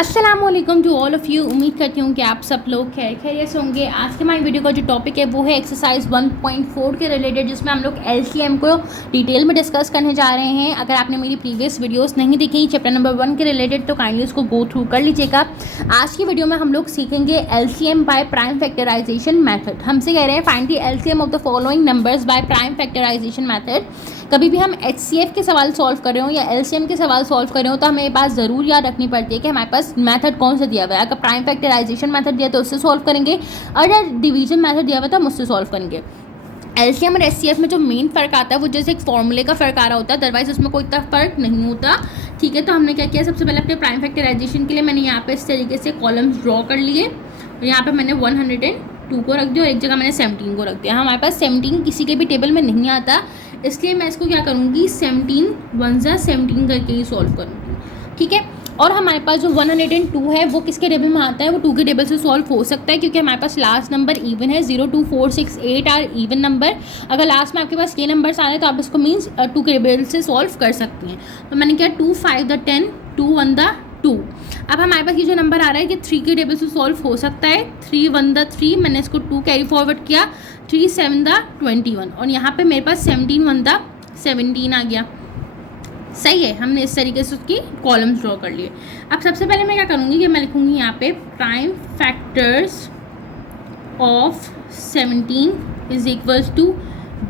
अस्सलामुअलैकुम to all of you. उम्मीद करती हूँ कि आप सब लोग खैरियत से होंगे। आज के हमारी वीडियो का जो टॉपिक है वो है एक्सरसाइज 1.4 के रिलेटेड, जिसमें हम लोग एलसीएम को डिटेल में डिस्कस करने जा रहे हैं। अगर आपने मेरी प्रीवियस वीडियोस नहीं देखी चैप्टर नंबर 1 के रिलेटेड तो काइंडली उसको गो थ्रू कर लीजिएगा। आज की वीडियो में हम लोग सीखेंगे LCM by prime factorization method. हमसे कह रहे हैं find the LCM of the following numbers by prime factorization method. कभी भी हम एचसीएफ के सवाल सॉल्व कर रहे हो या एलसीएम के सवाल सॉल्व कर रहे हो तो हमें ये बात ज़रूर याद रखनी पड़ती है कि हमारे पास मेथड कौन सा दिया हुआ है। अगर प्राइम फैक्टराइजेशन मेथड दिया तो उससे सॉल्व करेंगे, अगर डिवीजन मेथड दिया हुआ तो हम उससे सॉल्व करेंगे। एलसीएम और एचसीएफ में जो मेन फ़र्क आता है वो जैसे एक फॉर्मूले का फ़र्क आ रहा होता है, अदरवाइज उसमें कोई इतना फ़र्क नहीं होता। ठीक है, तो हमने क्या किया, सबसे पहले अपने प्राइम फैक्टराइजेशन के लिए मैंने यहाँ पे इस तरीके से कॉलम्स ड्रॉ कर लिए और यहाँ पे मैंने 102 को रख दिया और एक जगह मैंने 17 को रख दिया। हमारे पास 17 किसी के भी टेबल में नहीं आता, इसलिए मैं इसको क्या करूँगी 17 1 17 करके ही सॉल्व करूँगी। ठीक है, और हमारे पास जो 102 है वो किसके टेबल में आता है, वो 2 के टेबल से सॉल्व हो सकता है क्योंकि हमारे पास लास्ट नंबर इवन है। 0 2 4 6 8 आर इवन नंबर। अगर लास्ट में आपके पास ये नंबर्स आ रहे हैं तो आप इसको मीन्स 2 के टेबल से सॉल्व कर सकती हैं। तो मैंने किया 2 5 द 10 2 1 द 2। अब हमारे पास ये जो नंबर आ रहा है कि 3 के टेबल से सॉल्व हो सकता है। 3 1 द 3, मैंने इसको 2 कैरी फॉरवर्ड किया। 3 7 द 21 और यहाँ पे मेरे पास 17 1 द 17 आ गया। सही है, हमने इस तरीके से उसकी कॉलम्स ड्रॉ कर लिए। अब सबसे पहले मैं क्या करूँगी कि मैं लिखूँगी यहाँ पे prime factors of 17 is equals to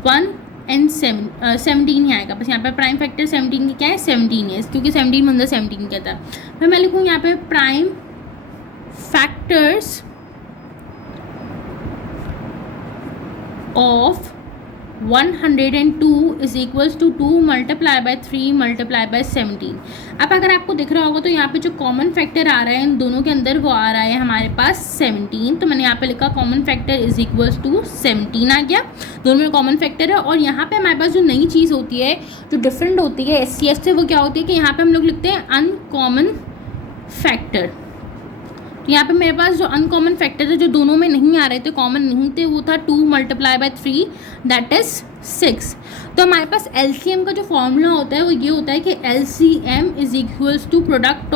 1 and 17 ही आएगा। बस यहाँ पे प्राइम फैक्टर 17 की क्या है, 17 है, क्योंकि 17 1 17 क्या था। फिर मैं लिखूँगी यहाँ पे prime factors of 102 is equals to 2 multiply by 3 multiply by 17। अब अगर आपको दिख रहा होगा तो यहाँ पे जो कॉमन फैक्टर आ रहा है इन दोनों के अंदर वो आ रहा है हमारे पास 17। तो मैंने यहाँ पे लिखा common factor is equals to 17 आ गया। दोनों में कॉमन फैक्टर है। और यहाँ पे हमारे पास जो नई चीज़ होती है जो डिफरेंट होती है एचसीएफ से, वो क्या होती है कि यहाँ पर हम लोग लिखते हैं अनकॉमन फैक्टर। तो यहाँ पे मेरे पास जो अनकॉमन फैक्टर है जो दोनों में नहीं आ रहे थे, कॉमन नहीं थे, वो था 2 मल्टीप्लाई बाय 3 दैट इज 6। तो हमारे पास एलसीएम का जो फॉर्मूला होता है वो ये होता है कि LCM is equals to product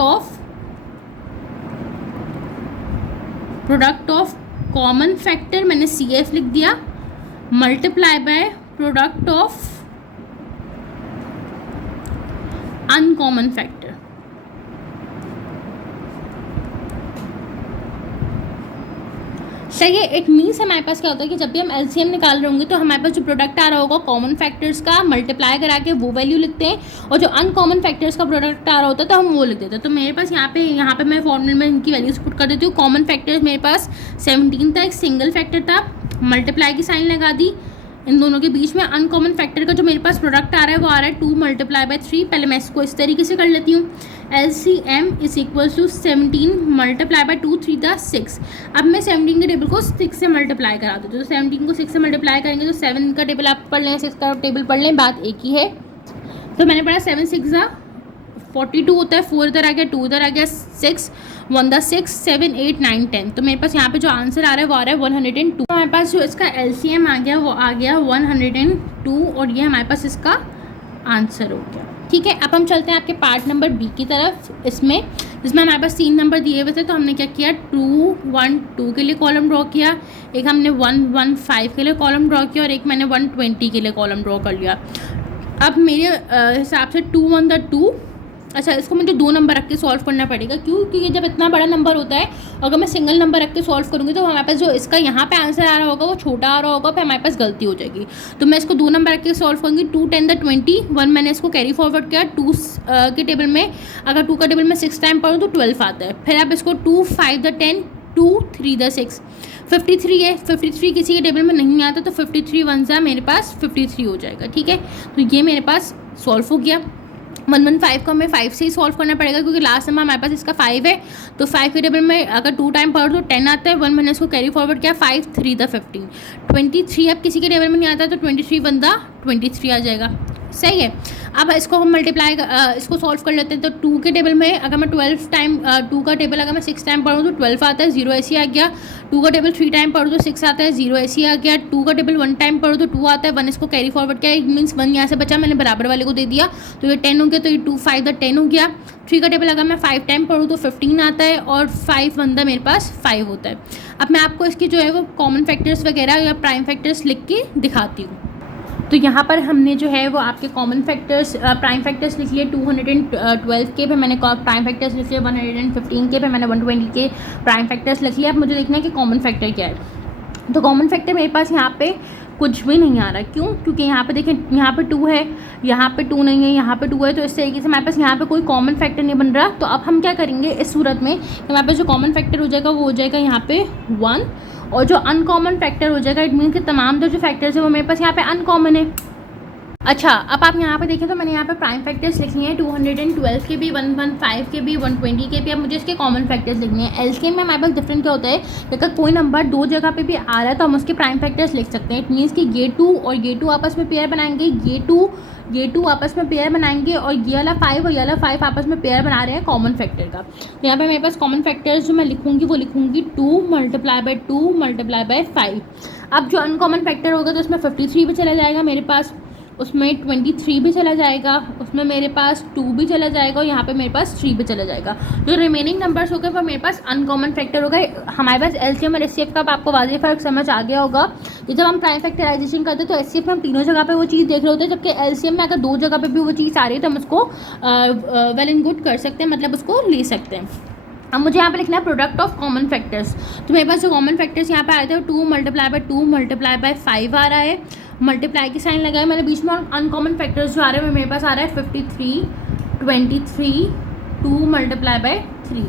of common factor, मैंने CF लिख दिया, multiply by product of uncommon factor. सही है, इट मीन्स हमारे पास क्या होता है कि जब भी हम एलसीएम निकाल रहे होंगे तो हमारे पास जो प्रोडक्ट आ रहा होगा कॉमन फैक्टर्स का मल्टीप्लाई करा के वो वैल्यू लिखते हैं, और जो अनकॉमन फैक्टर्स का प्रोडक्ट आ रहा होता है तो हम वो लिख देते हैं। तो मेरे पास यहाँ पे मैं फॉर्मूले में इनकी वैल्यूज पुट कर देती हूँ। कॉमन फैक्टर्स मेरे पास 17 था, एक सिंगल फैक्टर था, मल्टीप्लाई की साइन लगा दी इन दोनों के बीच में। अनकॉमन फैक्टर का जो मेरे पास प्रोडक्ट आ रहा है वो आ रहा है 2 मल्टीप्लाई बाय 3। पहले मैं इसको इस तरीके से कर लेती हूँ, LCM is equals to 17 multiply by 2 3 द 6। अब मैं 17 के टेबल को 6 से मल्टीप्लाई करा दूँ। तो 17 को 6 से मल्टीप्लाई करेंगे तो 7 का टेबल आप पढ़ लें, 6 का टेबल पढ़ लें, बात एक ही है। तो मैंने पढ़ा 7 6 42 होता है, 4 इधर आ गया, 2 इधर आ गया, 6 1 द 6 7 8 9 10। तो मेरे पास यहाँ पे जो आंसर आ रहा है वो आ रहा है 102। तो हमारे पास जो इसका एलसीएम आ गया वो आ गया 102 और ये हमारे पास इसका आंसर हो गया। ठीक है, अब हम चलते हैं आपके पार्ट नंबर बी की तरफ, जिसमें हमारे पास 3 नंबर दिए हुए थे। तो हमने क्या किया, 2 1 2 के लिए कॉलम ड्रॉ किया, एक हमने 1 1 5 के लिए कॉलम ड्रॉ किया और एक मैंने 120 के लिए कॉलम ड्रॉ कर लिया। अब मेरे हिसाब से 2 1 द 2, अच्छा इसको मुझे 2 नंबर रख के सॉल्व करना पड़ेगा। क्यों? क्योंकि जब इतना बड़ा नंबर होता है अगर मैं सिंगल नंबर रख के सॉल्व करूँगी तो हमारे पास जो इसका यहाँ पे आंसर आ रहा होगा वो छोटा आ रहा होगा, फिर हमारे पास गलती हो जाएगी। तो मैं इसको 2 नंबर रख के सॉल्व करूँगी। 2 10 द 20, 1 मैंने इसको कैरी फॉरवर्ड किया। 2 के टेबल में अगर 2 का टेबल में 6 टाइम पढ़ूँ तो 12 आता है। फिर आप इसको 2 5 द 10 2 3 द 6 53 है। 53 किसी के टेबल में नहीं आता तो 53 1 जा मेरे पास 53 हो जाएगा। ठीक है, तो ये मेरे पास सॉल्व हो गया। 115 को हमें 5 से ही सॉल्व करना पड़ेगा क्योंकि लास्ट नंबर हमारे पास इसका 5 है। तो 5 के टेबल में अगर 2 टाइम पढ़ो तो 10 आता है। 1 मैंने इसको कैरी फॉरवर्ड किया, 5 3 द 15। 23 अब किसी के टेबल में नहीं आता तो 23 1 द 23 आ जाएगा। सही है। अब इसको हम इसको सॉल्व कर लेते हैं। तो 2 के टेबल में अगर मैं 12 टाइम 2 का टेबल अगर मैं 6 टाइम पढ़ूँ तो 12 आता है, 0 ऐसे आ गया। 2 का टेबल 3 टाइम पढ़ूँ तो 6 आता है, 0 ऐसे आ गया। 2 का टेबल 1 टाइम पढ़ूँ तो 2 आता है, 1 इसको कैरी फॉरवर्ड किया, इट मीन्स 1 यहाँ से बचा, मैंने बराबर वाले को दे दिया तो ये 10 हो गया। तो ये 2 5 10 हो गया। 3 का टेबल अगर मैं 5 टाइम पढ़ूँ तो 15 आता है और 5 1 मेरे पास 5 होता है। अब मैं आपको इसकी जो है वो कॉमन फैक्टर्स वगैरह या प्राइम फैक्टर्स लिख के दिखाती हूँ। तो यहाँ पर हमने जो है वो आपके कॉमन फैक्टर्स प्राइम फैक्टर्स लिख लिए 212 के पे, मैंने प्राइम फैक्टर्स लिख लिए 115 के पे, मैंने 120 के प्राइम फैक्टर्स लिख लिए। अब मुझे देखना है कि कॉमन फैक्टर क्या है। तो कॉमन फैक्टर मेरे पास यहाँ पे कुछ भी नहीं आ रहा। क्यों? क्योंकि यहाँ पे देखें, यहाँ पे 2 है, यहाँ पे 2 नहीं है, यहाँ पे 2 है, तो इस तरीके से हमारे पास यहाँ पे कोई कॉमन फैक्टर नहीं बन रहा। तो अब हम क्या करेंगे इस सूरत में, हमारे पास जो कॉमन फैक्टर हो जाएगा वो हो जाएगा यहाँ पे 1, और जो अनकॉमन फैक्टर हो जाएगा इट मीन कि तमाम जो फैक्टर्स है वो मेरे पास यहाँ पे अनकॉमन है। अच्छा, अब आप यहाँ पे देखें तो मैंने यहाँ पे प्राइम फैक्टर्स लिखी हैं 212 के भी, 115 के भी, 120 के भी। अब मुझे इसके कॉमन फैक्टर्स लिखने हैं। एलसीएम में हमारे पास डिफरेंट क्या होता है, अगर कोई नंबर 2 जगह पे भी आ रहा है तो हम उसके प्राइम फैक्टर्स लिख सकते हैं। इट मीन्स कि ये 2 और ये 2 आपस में पेयर बनाएंगे, ये 2 आपस में पेयर बनाएंगे, और ये वाला 5 और ये वाला 5 आपस में पेयर बना रहे हैं कॉमन फैक्टर का। तो यहाँ पे मेरे पास कॉमन फैक्टर्स जो मैं लिखूंगी वो लिखूंगी 2 × 2 × 5। अब जो अनकॉमन फैक्टर होगा तो उसमें 53 भी चला जाएगा मेरे पास, उसमें 23 भी चला जाएगा, उसमें मेरे पास 2 भी चला जाएगा, और यहाँ पे मेरे पास 3 भी चला जाएगा। जो रिमेनिंग नंबर्स हो गए वो मेरे पास अनकॉमन फैक्टर हो गए। हमारे पास एलसीएम और एचसीएफ का आपको वाज़ेह फ़र्क समझ आ गया होगा कि जब हम प्राइम फैक्टराइजेशन करते हैं तो एचसीएफ में हम तीनों जगह पे वो चीज़ देख रहे होते हैं, जबकि एलसीएम में अगर 2 जगह पे भी वो चीज़ आ रही है तो हम उसको वेल एंड गुड कर सकते हैं, मतलब उसको ले सकते हैं। अब मुझे यहाँ पे लिखना है प्रोडक्ट ऑफ कॉमन फैक्टर्स। तो मेरे पास जो कॉमन फैक्टर्स यहाँ पे आए थे 2 × 2 × 5 आ रहा है, मल्टीप्लाई की साइन लगाया मैंने बीच में, और अनकॉमन फैक्टर्स जो आ रहे हैं मेरे पास आ रहा है 53, 23, 2 × 3।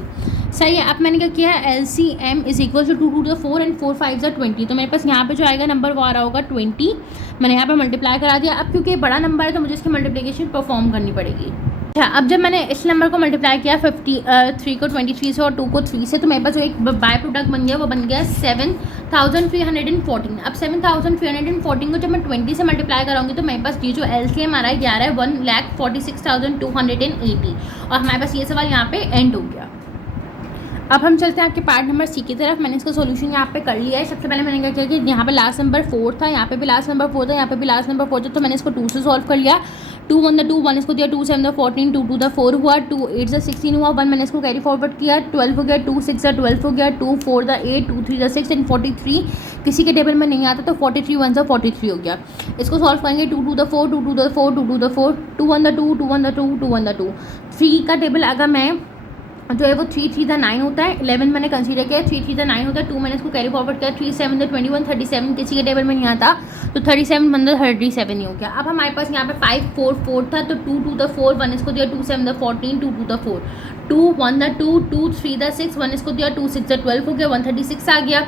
सही है। अब मैंने क्या किया है, LCM = 2 to the 4 and 4 5s are 20। तो मेरे पास यहाँ पे जो आएगा नंबर वो आ रहा होगा 20। मैंने यहाँ पे मल्टीप्लाई करा दिया। अब क्योंकि बड़ा नंबर है तो मुझे इसकी मल्टीप्लिकेशन परफॉर्म करनी पड़ेगी। अच्छा, अब जब मैंने इस नंबर को मल्टीप्लाई किया 3 को 23 से और 2 को 3 से, तो मेरे पास जो एक बाय प्रोडक्ट बन गया वो बन गया 7314। अब 7314 को जब मैं 20 से मल्टीप्लाई कराऊंगी तो मेरे पास ये जो LCM आ रहा है 1,46,280, और हमारे पास ये सवाल यहाँ पे एंड हो गया। अब हम चलते हैं आपके पार्ट नंबर सी की तरफ। मैंने इसका सोल्यूशन यहाँ पे कर लिया है। सबसे पहले मैंने क्या किया कि यहाँ पे लास्ट नंबर 4 था, यहाँ पे भी लास्ट नंबर 4 था, यहाँ पे भी लास्ट नंबर 4 था, तो मैंने इसको 2 से सॉल्व कर लिया। 2 1 2 1 इसको दिया, 2 7 14, 2 2 4 हुआ, 2 8 16 हुआ, 1 मैंने इसको कैरी फॉरवर्ड किया, 12 हो गया, 2 6 12 हो गया, 2 4 8, 2 3 6 एंड 43 किसी के टेबल में नहीं आता तो 43 1 43 हो गया। इसको सॉल्व करेंगे 2 2 4 2 2 4 2 2 4 2 1 2 2 1 2 2 1 2। 3 का टेबल अगर मैं जो है वो 3 3 9 होता है, 11 मैंने कंसीडर किया, 3 3 9 होता है, 2 मैंने इसको कैरी फॉरवर्ड किया, 3 7 21 37 किसी के टेबल में नहीं आता तो 37 37 ही हो गया। अब हमारे पास यहाँ पे 5 4 4 था तो 2 2 4 1 इसको दिया, 2 7 14, 2 2 4 2 1 2 2 3 6 1 इसको दिया, 2 6 12 हो गया, 136 आ गया,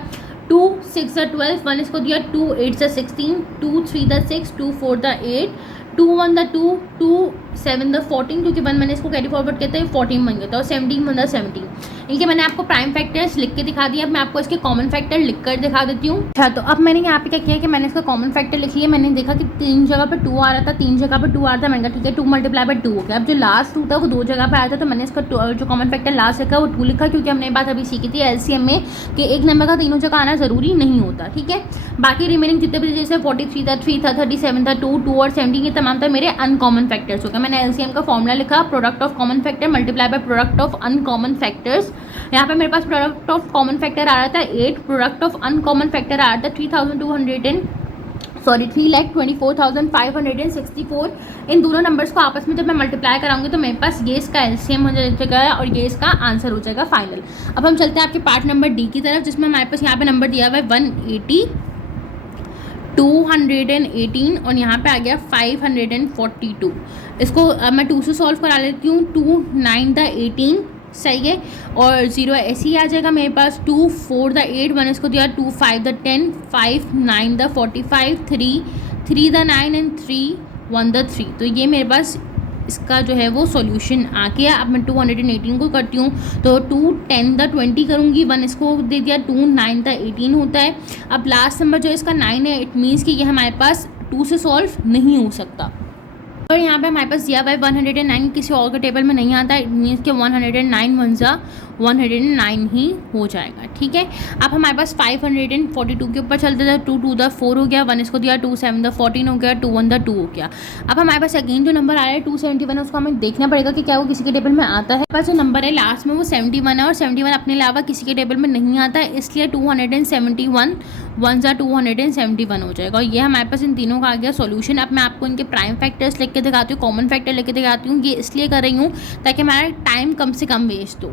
2 6 12 1 इसको दिया, 2 8 16, 2 3 6, 2 4 8, 2 1 2 2 7 14, क्योंकि 1 मैंने इसको कैरी फॉरवर्ड किया था 14 बन गया था, और 17 बन 17। इनके मैंने आपको प्राइम फैक्टर्स लिख के दिखा दिया। अब मैं आपको इसके कॉमन फैक्टर लिख कर दिखा देती हूँ। अच्छा, तो अब मैंने यहाँ पे क्या किया कि मैंने इसका कॉमन फैक्टर लिख लिया। मैंने देखा कि 3 जगह पे 2 आ रहा था, 3 जगह पे 2 आ रहा था, मैंने कहा ठीक है 2 × 2 हो गया। अब जो लास्ट 2 था वो 2 जगह पे आया था तो मैंने इसका जो कॉमन फैक्टर लास्ट लिखा वो 2 लिखा, क्योंकि हमने बात अभी सीखी थी LCM में कि एक नंबर का तीनों जगह आना ज़रूरी नहीं होता। ठीक है, बाकी रिमेनिंग जितने भी जैसे 43 था, 3 था, 37 था, 2 2 और 17 ये तमाम था मेरे अनकॉमन फैक्टर्स हो गए। मैंने LCM का फॉर्मूला लिखा, product of common factor multiply by product of uncommon factors. यहाँ पे मेरे पास प्रोडक्ट ऑफ कॉमन फैक्टर आ रहा था 8, प्रोडक्ट ऑफ अनकॉमन फैक्टर आ रहा था 3,24,564। इन दोनों नंबर्स को आपस में जब मैं मल्टीप्लाई कराऊंगी तो मेरे पास ये इसका LCM हो जाएगा और ये इसका आंसर हो जाएगा फाइनल। अब हम चलते हैं आपके पार्ट नंबर डी की तरफ, जिसमें हमारे पास यहाँ पे नंबर दिया हुआ है 180, 218 और यहाँ पे आ गया 542। इसको अब मैं 2 से सॉल्व करा लेती हूँ। 2 9 18 सही है, और 0 ऐसे ही आ जाएगा मेरे पास। 2 4 8 1 इसको दिया, 2 5 10, 5 9 45, 3 3 9 एंड 3 1 3। तो ये मेरे पास इसका जो है वो सॉल्यूशन आ गया। अब मैं 218 को करती हूँ तो 2 10 20 करूँगी, 1 इसको दे दिया, 2 9 18 होता है। अब लास्ट नंबर जो इसका 9 है, इट मीन्स कि ये हमारे पास 2 से सॉल्व नहीं हो सकता। और यहाँ पे हमारे पास दिया हुआ है 109 किसी और के टेबल में नहीं आता, इट मीन्स कि 109 वन ज़ा 109 ही हो जाएगा, ठीक है। अब हमारे पास 542 के ऊपर चलते थे, 2 2 द 4 हो गया, 1 इसको दिया, 2 7 द 14 हो गया, 2 1 द 2 हो गया। अब हमारे पास अगेन जो नंबर आ रहा है 271 उसको हमें देखना पड़ेगा कि क्या वो किसी के टेबल में आता है। पास जो नंबर है लास्ट में वो 71 है और 71 अपने अलावा किसी के टेबल में नहीं आता है, इसलिए 271 1 ज़ा 271 हो जाएगा। और ये हमारे पास इन तीनों का आ गया सॉल्यूशन। अब मैं आपको इनके प्राइम फैक्टर्स लिख के दिखाती हूँ, कॉमन फैक्टर लिख के दिखाती हूँ। ये इसलिए कर रही हूँ ताकि हमारा टाइम कम से कम वेस्ट हो।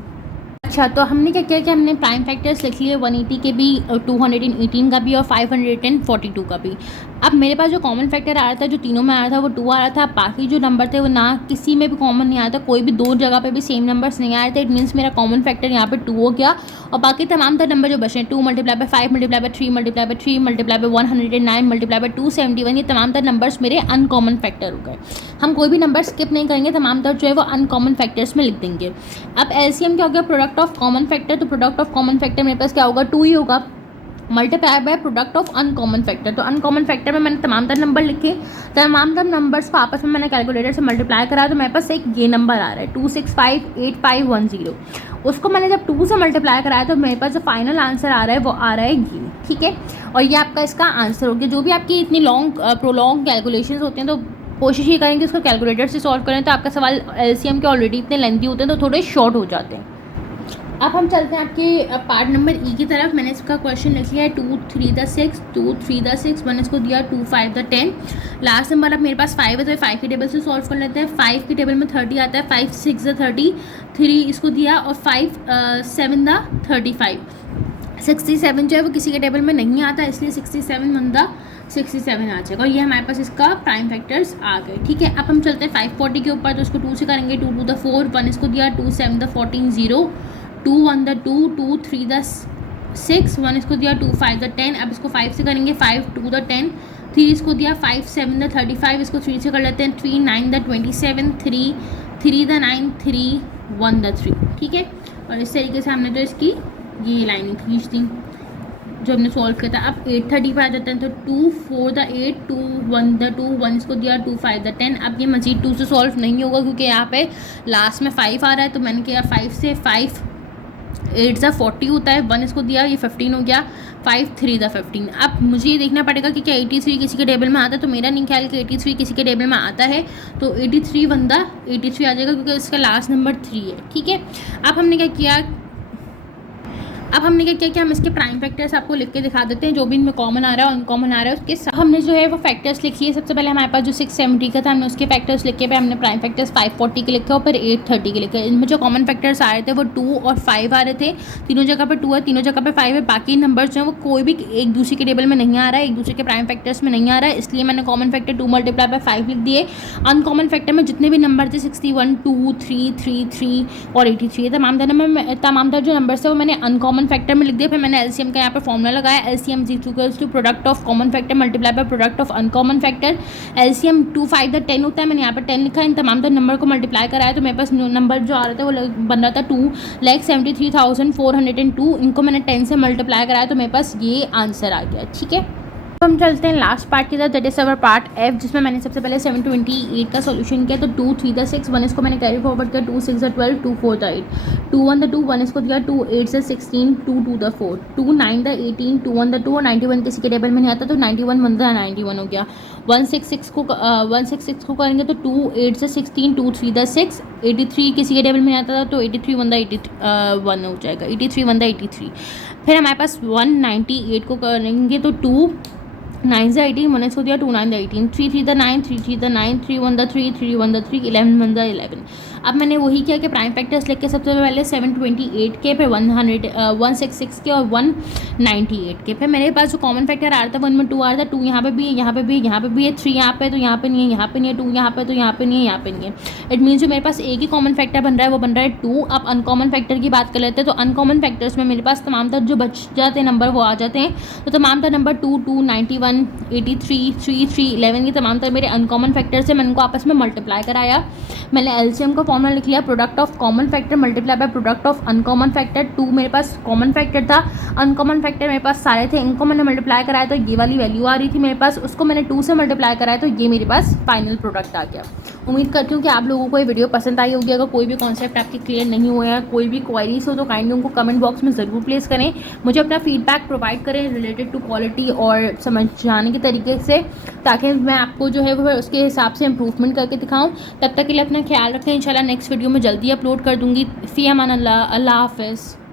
अच्छा, तो हमने क्या किया कि हमने प्राइम फैक्टर्स लिख लिए 180 के भी, 218 का भी और 542 का भी। अब मेरे पास जो कॉमन फैक्टर आ रहा था, जो तीनों में आ रहा था, वो 2 आ रहा था। बाकी जो नंबर थे वो ना किसी में भी कॉमन नहीं आया था, कोई भी दो जगह पे भी सेम नंबर्स नहीं आए थे। इट मीन्स मेरा कॉमन फैक्टर यहाँ पे 2 हो गया। और बाकी तमाम तर नंबर जो बचे हैं 2 multiply bye 5 multiply by 3 multiply by 3 multiply bye 109 multiply by 271, ये तमाम तर नंबर्स मेरे अनकॉमन फैक्टर हो गए। हम कोई भी नंबर स्किप नहीं करेंगे, तमाम तर जो है वो अनकॉमन फैक्टर्स में लिख देंगे। अब एलसीएम क्या हो गया, प्रोडक्ट ऑफ कॉमन फैक्टर। तो प्रोडक्ट ऑफ कॉमन फैक्टर मेरे पास क्या होगा, 2 ही होगा, multiply by product of uncommon factor. तो अनकॉमन फैक्टर में मैंने तमाम तर नंबर लिखे, तमाम तर नंबर्स को आपस में मैंने कैलकुलेटर से मल्टीप्लाई करा, तो मेरे पास एक ये नंबर आ रहा है 2658510। उसको मैंने जब 2 से मल्टीप्लाई कराया तो मेरे पास जो फाइनल आंसर आ रहा है वो आ रहा है ये, ठीक है। और ये आपका इसका आंसर हो गया। जो भी आपकी इतनी लॉन्ग प्रोलॉन्ग कैलकुलेशंस होते हैं तो कोशिश ये करेंगे उसको कैलकुलेटर से सॉल्व करें, तो आपका सवाल एलसीएम के ऑलरेडी इतने लेंथी होते हैं तो थोड़े शॉर्ट हो जाते हैं। अब हम चलते हैं आपके पार्ट नंबर ई की तरफ। मैंने इसका क्वेश्चन लिख लिया है 2 3 द 6, 2 3 द 6, 1 इसको दिया, 2 5 द 10। लास्ट नंबर अब मेरे पास 5 है तो 5 के टेबल से सॉल्व कर लेते हैं। 5 के टेबल में 30 आता है, 5 6 द 30, 3 इसको दिया और 5 7 द 35। 67 जो है वो किसी के टेबल में नहीं आता, इसलिए 67 1 द 67 आ जाएगा। और ये हमारे पास इसका प्राइम फैक्टर्स आ गए, ठीक है। अब हम चलते हैं 540 के ऊपर, तो इसको 2 से करेंगे, 2 2 द 4, 1 इसको दिया, 2 7 द 14 0, 2 1 द 2, 2 3 द 6, 1 इसको दिया, 2 5 द 10। अब इसको 5 से करेंगे, 5 2 द 10, 3 इसको दिया, 5 7 द 35, इसको 3 से कर लेते हैं, 3 9 द 27, 3 3 द 9, 3 1 द 3, ठीक है। और इस तरीके से हमने तो इसकी ये लाइनिंग खींच दी जो हमने सॉल्व किया था। अब 830 पर आ जाते हैं, तो 2 4 द 8, 2 1 द 2, 1 इसको दिया, 2 5 द 10। अब ये मजीद 2 से सॉल्व नहीं होगा क्योंकि यहाँ पे लास्ट में 5 आ रहा है, तो मैंने किया 5 से, 5 8 ज़ा 40 होता है, 1 इसको दिया, ये 15 हो गया, 5 3 द 15। अब मुझे ये देखना पड़ेगा कि क्या 83 किसी के टेबल में आता है, तो मेरा नहीं ख्याल कि 83 किसी के टेबल में आता है, तो 83 1 द 83 आ जाएगा क्योंकि इसका लास्ट नंबर 3 है, ठीक है। अब हमने क्या किया कि हम इसके प्राइम फैक्टर्स आपको लिख के दिखा देते हैं, जो भी इनमें कॉमन आ रहा है और अनकॉमन आ रहा है उसके साथ हमने जो है वो फैक्टर्स लिख लिए। सबसे पहले हमारे पास जो 670 का था हमने उसके फैक्टर्स लिखे, पे हमने प्राइम फैक्टर्स 540 के लिखे और फिर 830 के लिखे। इनमें जो कॉमन फैक्टर्स आ रहे थे वो 2 और 5 आ रहे थे, तीनों जगह पर 2 है, तीनों जगह पर 5 है। बाकी नंबर्स जो है वो कोई भी एक दूसरे के टेबल में नहीं आ रहा है, एक दूसरे के प्राइम फैक्टर्स में नहीं आ रहा है, इसलिए मैंने कॉमन फैक्टर 2 मल्टीप्लाई बाय 5 लिख दिए। अनकॉमन फैक्टर में जितने भी नंबर थे 61 2 3 3 3 और 83, तमाम तर जो नंबर्स थे वो मैंने अनकॉमन फैक्टर में लिख दिए। फिर मैंने एलसीएम का यहाँ पर फॉर्मूला लगाया, LCM equals to product of common factor multiply by product of uncommon factor. LCM 2 5 द 10 होता है, मैंने यहाँ पर 10 लिखा है। इन तमाम तर नंबर को मल्टीप्लाई कराया तो मेरे पास नंबर जो आ रहा था वो बन रहा था 2,73,402। इनको मैंने 10 से मल्टीप्लाई कराया तो मेरे पास ये आंसर आ गया, ठीक है। तो हम चलते हैं लास्ट पार्ट की तरफ, that is our part F, जिसमें मैंने सबसे पहले 728 का सॉल्यूशन किया। तो 2 3 द 6, 1 इसको मैंने कैरी फॉरवर्ड किया, 2 6 द 12, 2 4 द 8, 2 1 द 2, 1 इसको दिया, 2 8 द 16, 2 2 द 4, 2 9 द 18, 2 1 द 2 और 91 किसी के टेबल में नहीं आता तो 91 1 द 91 हो गया। 166 को करेंगे तो 2 8 द 16, 2 3 द 6, 83 किसी के टेबल में नहीं आता था तो 83 1 द 81 हो जाएगा, 83 1 द 83। फिर हमारे पास 198 को करेंगे तो 2 9 द 18, 1 इसको दिया, 2 9 the 18, 3 3 the 9, 3 3 the 9, 3 1 the 3, 3 1 the 3, 11 1 the 11। अब मैंने वही किया कि प्राइम फैक्टर्स लिख के सबसे पहले 728 के, फिर 166 के और 198 के। फिर मेरे पास जो कॉमन फैक्टर आ रहा था 1 में 2 आ रहा था, 2 यहाँ पे भी है, यहाँ पे भी है, यहाँ पे भी है, 3 यहाँ पे तो यहाँ पे नहीं है, यहाँ पे नहीं है, 2 यहाँ पे तो यहाँ पे नहीं है, यहाँ पे नहीं है। इट मीन्स जो मेरे पास एक ही कॉमन फैक्टर बन रहा है वो बन रहा है 2। अब अनकॉमन फैक्टर की बात कर लेते हैं, तो अनकॉमन फैक्टर्स में मेरे पास तमाम तर जो बच जाते हैं नंबर वो आ जाते हैं। तो तमाम तर नंबर 2 2 91 83 3 3 11 ये तमाम तर मेरे अनकॉमन फैक्टर से मैंने उनको आपस में मल्टीप्लाई कराया। मैंने एलसीएम का फॉर्मूला लिख लिया, product of common factor multiply by product of uncommon factor. 2 मेरे पास कॉमन फैक्टर था, अनकॉमन फैक्टर मेरे पास सारे थे, इनको मैंने मल्टीप्लाई कराया तो ये वाली वैल्यू आ रही थी मेरे पास, उसको मैंने 2 से मल्टीप्लाई कराया तो ये मेरे पास फाइनल प्रोडक्ट आ गया। उम्मीद करती हूँ कि आप लोगों को ये वीडियो पसंद आई होगी। अगर कोई भी कॉन्सेप्ट आपके क्लियर नहीं हुए हैं, कोई भी क्वारीज हो तो काइंडली उनको कमेंट बॉक्स में ज़रूर प्लेस करें, मुझे अपना फीडबैक प्रोवाइड करें रिलेटेड टू क्वालिटी और समझाने के तरीके से, ताकि मैं आपको जो है वो उसके हिसाब से इम्प्रूवमेंट करके दिखाऊँ। तब तक के लिए अपना ख्याल रखें, इंशाल्लाह नेक्स्ट वीडियो में जल्दी अपलोड कर दूँगी। फ़ी अमान अल्लाह, अल्लाह हाफ़िज़।